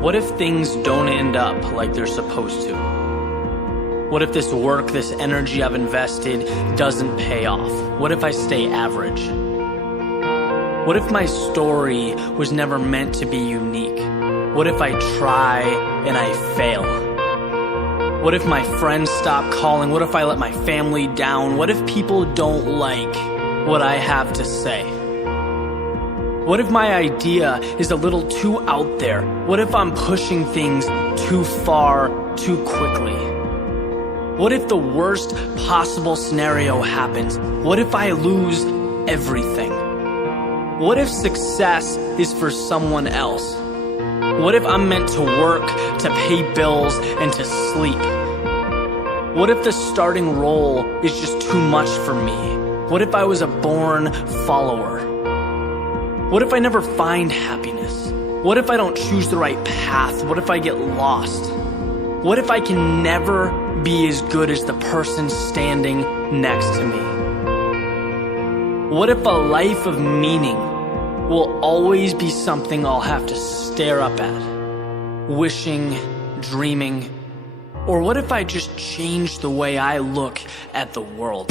What if things don't end up like they're supposed to? What if this work, this energy I've invested doesn't pay off? What if I stay average? What if my story was never meant to be unique? What if I try and I fail? What if my friends stop calling? What if I let my family down? What if people don't like what I have to say? What if my idea is a little too out there? What if I'm pushing things too far, too quickly? What if the worst possible scenario happens? What if I lose everything? What if success is for someone else? What if I'm meant to work, to pay bills, and to sleep? What if the starting role is just too much for me? What if I was a born follower? What if I never find happiness? What if I don't choose the right path? What if I get lost? What if I can never be as good as the person standing next to me? What if a life of meaning will always be something I'll have to stare up at, wishing, dreaming? Or what if I just change the way I look at the world?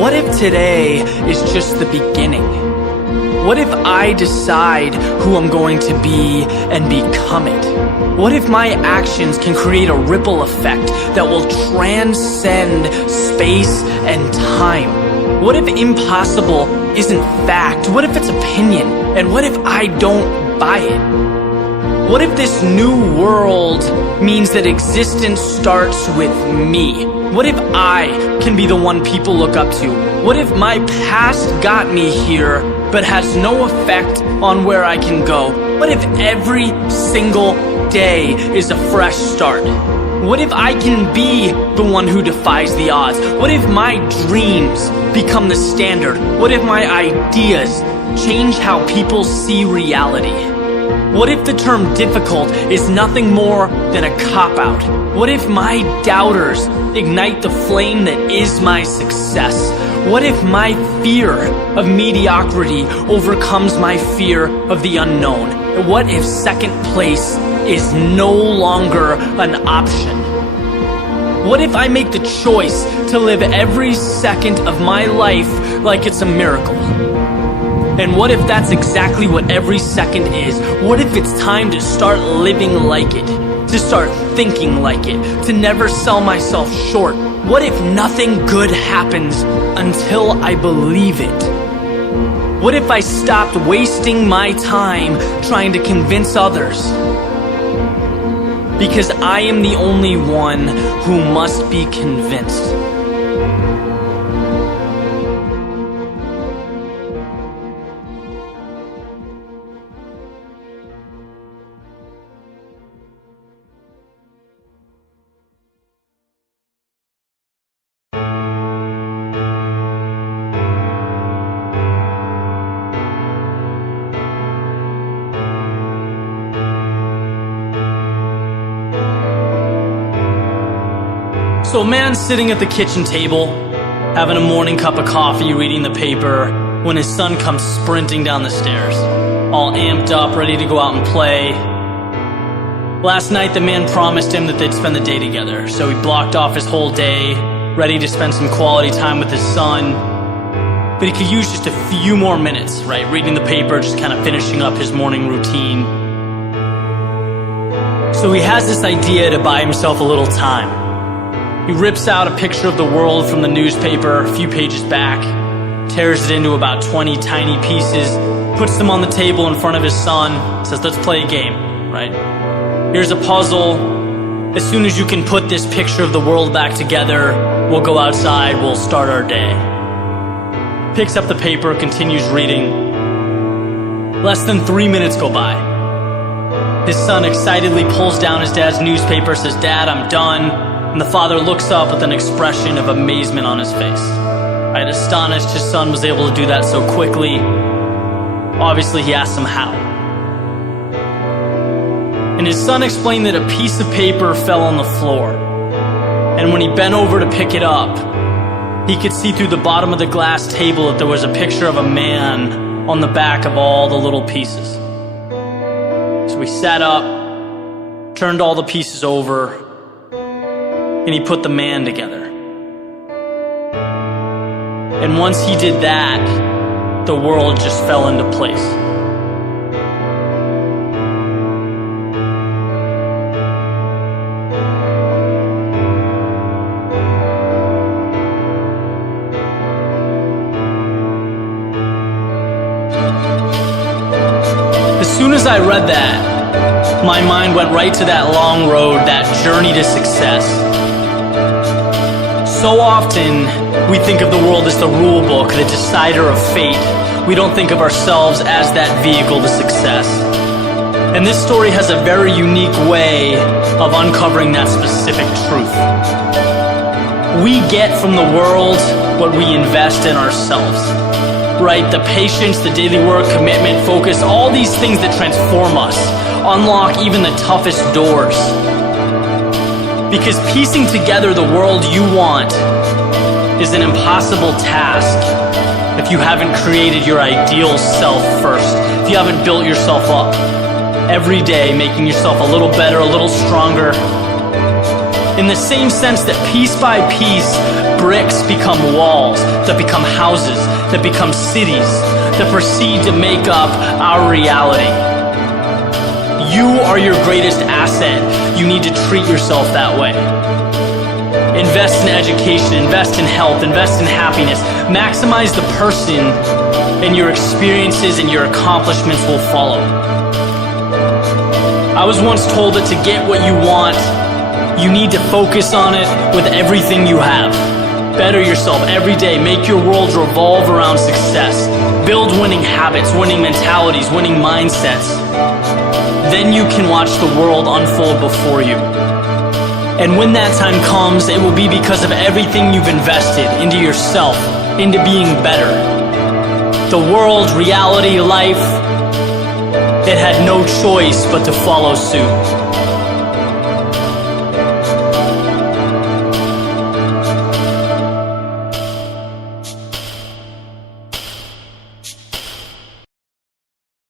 What if today is just the beginning? What if I decide who I'm going to be and become it? What if my actions can create a ripple effect that will transcend space and time? What if impossible isn't fact? What if it's opinion? And what if I don't buy it? What if this new world means that existence starts with me? What if I can be the one people look up to? What if my past got me here but has no effect on where I can go? What if every single day is a fresh start? What if I can be the one who defies the odds? What if my dreams become the standard? What if my ideas change how people see reality? What if the term difficult is nothing more than a cop-out? What if my doubters ignite the flame that is my success? What if my fear of mediocrity overcomes my fear of the unknown? What if second place is no longer an option? What if I make the choice to live every second of my life like it's a miracle? And what if that's exactly what every second is? What if it's time to start living like it? To start thinking like it? To never sell myself short? What if nothing good happens until I believe it? What if I stopped wasting my time trying to convince others? Because I am the only one who must be convinced. So a man's sitting at the kitchen table, having a morning cup of coffee, reading the paper, when his son comes sprinting down the stairs, all amped up, ready to go out and play. Last night, the man promised him that they'd spend the day together, so he blocked off his whole day, ready to spend some quality time with his son. But he could use just a few more minutes, right? Reading the paper, just kind of finishing up his morning routine. So he has this idea to buy himself a little time. He rips out a picture of the world from the newspaper a few pages back, tears it into about 20 tiny pieces, puts them on the table in front of his son, says, "Let's play a game," right? Here's a puzzle. As soon as you can put this picture of the world back together, we'll go outside, we'll start our day. Picks up the paper, continues reading. Less than 3 minutes go by. His son excitedly pulls down his dad's newspaper, says, "Dad, I'm done." And the father looks up with an expression of amazement on his face. Right, astonished his son was able to do that so quickly. Obviously, he asked him how. And his son explained that a piece of paper fell on the floor. And when he bent over to pick it up, he could see through the bottom of the glass table that there was a picture of a man on the back of all the little pieces. So So he sat up, turned all the pieces over, and he put the man together. And once he did that, the world just fell into place. As soon as I read that, my mind went right to that long road, that journey to success. So often, we think of the world as the rule book, the decider of fate. We don't think of ourselves as that vehicle to success. And this story has a very unique way of uncovering that specific truth. We get from the world what we invest in ourselves. Right? The patience, the daily work, commitment, focus, all these things that transform us, unlock even the toughest doors. Because piecing together the world you want is an impossible task if you haven't created your ideal self first, if you haven't built yourself up every day, making yourself a little better, a little stronger. In the same sense that piece by piece, bricks become walls, that become houses, that become cities, that proceed to make up our reality. You are your greatest asset. You need to treat yourself that way. Invest in education, invest in health, invest in happiness. Maximize the person, and your experiences and your accomplishments will follow. I was once told that to get what you want, you need to focus on it with everything you have. Better yourself every day. Make your world revolve around success. Build winning habits, winning mentalities, winning mindsets. Then you can watch the world unfold before you. And when that time comes, it will be because of everything you've invested into yourself, into being better. The world, reality, life, it had no choice but to follow suit.